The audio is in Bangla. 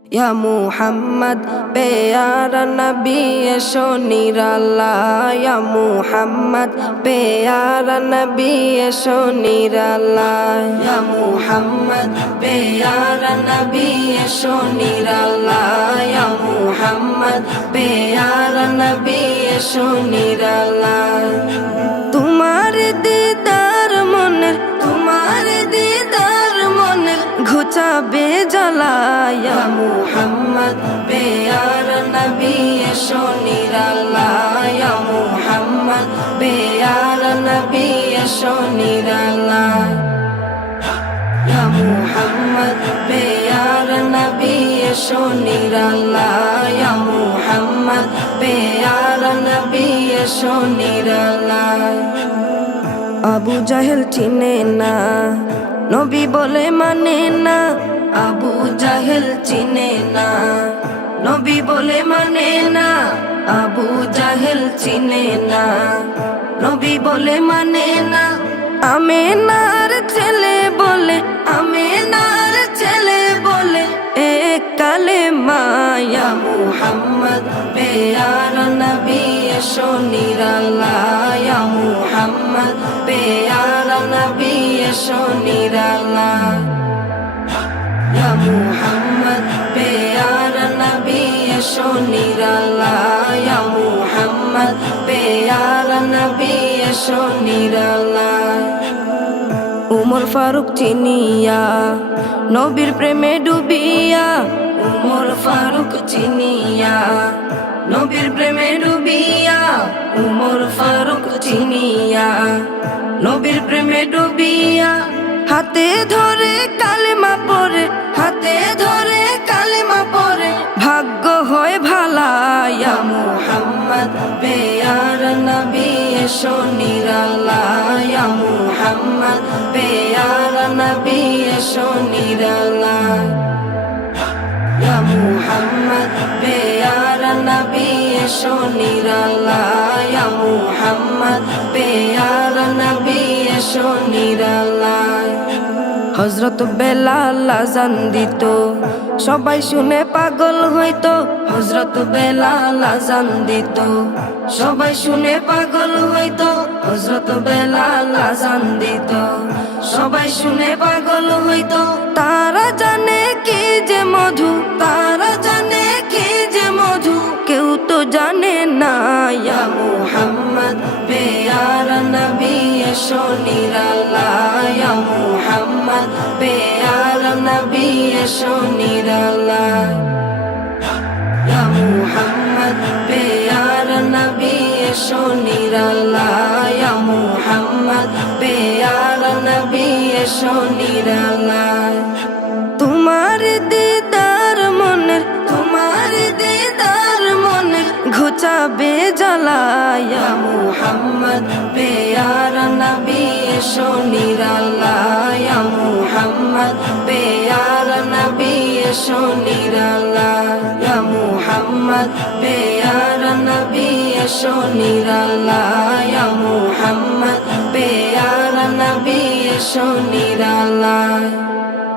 या मुहम्मद प्यारा नबी एशो निराला या मुहम्मद प्यारा नबी एशो निराला या मुहम्मद प्यारा नबी एशो निराला या मुहम्मद प्यारा नबी एशो निराला तुम्हारे दीदार मने तुम्हारे दीदार मने घुचाबे জ্বালা या मुहम्मद प्यारा नबी एशो निराला या मुहम्मद प्यारा नबी एशो निराला या मुहम्मद प्यारा नबी एशो निराला या मुहम्मद प्यारा नबी एशो निराला আবু জাহেল চিনে না নবী বলে মানে না আবু জাহেল চিনে না নবী বলে মানে না আবু জাহেল চিনে না নবী বলে মানে না আমেনার ছেলে বলে আমেনার ছেলে বলে এক কালেমা ইয়া মুহাম্মদ প্যারা নবী এশো নিরালা ইয়া মুহাম্মদ প্যারা নবী এশো নিরালা या मुहम्मद प्यारा नबी एशो निराला या मुहम्मद प्यारा नबी एशो निराला उमर फारूक चिनिया नबीर प्रेमे डुबिया उमर फारूक चिनिया नबीर प्रेमे डुबिया उमर फारूक चिनिया नबीर प्रेमे डुबिया हाथे धरे कालेमा परे हाथे धरे कालेमा परे भाग्य হয় ভালা या मुहम्मद प्यारा नबी एशो निराला या मुहम्मद प्यारा नबी एशो निराला या मुहम्मद प्यारा नबी एशो निराला या मुहम्मद प्यारा नबी एशो निराला হযরত বেলাল আযান দিত সবাই শুনে পাগল হইতো হযরত বেলাল আযান দিত সবাই শুনে পাগল হইতো হযরত বেলাল আযান দিত সবাই শুনে পাগল হইতো তারা জানে কি যে মধু তারা জানে কি যে মধু কেউ তো জানে না ইয়া মুহাম্মদ প্যারা নবী এশো নিরালা ইয়া মুহাম্মদ प्यारा नबी एशो निराला या मुहम्मद प्यारा नबी एशो निराला या मुहम्मद प्यारा नबी एशो निराला तुम्हारे दीदार मने घुचाबे জ্বালা या मुहम्मद प्यारा नबी एशो निराला या मुहम्मद प्यारा नबी एशो निराला या मुहम्मद प्यारा नबी एशो निराला या मुहम्मद प्यारा नबी एशो निराला।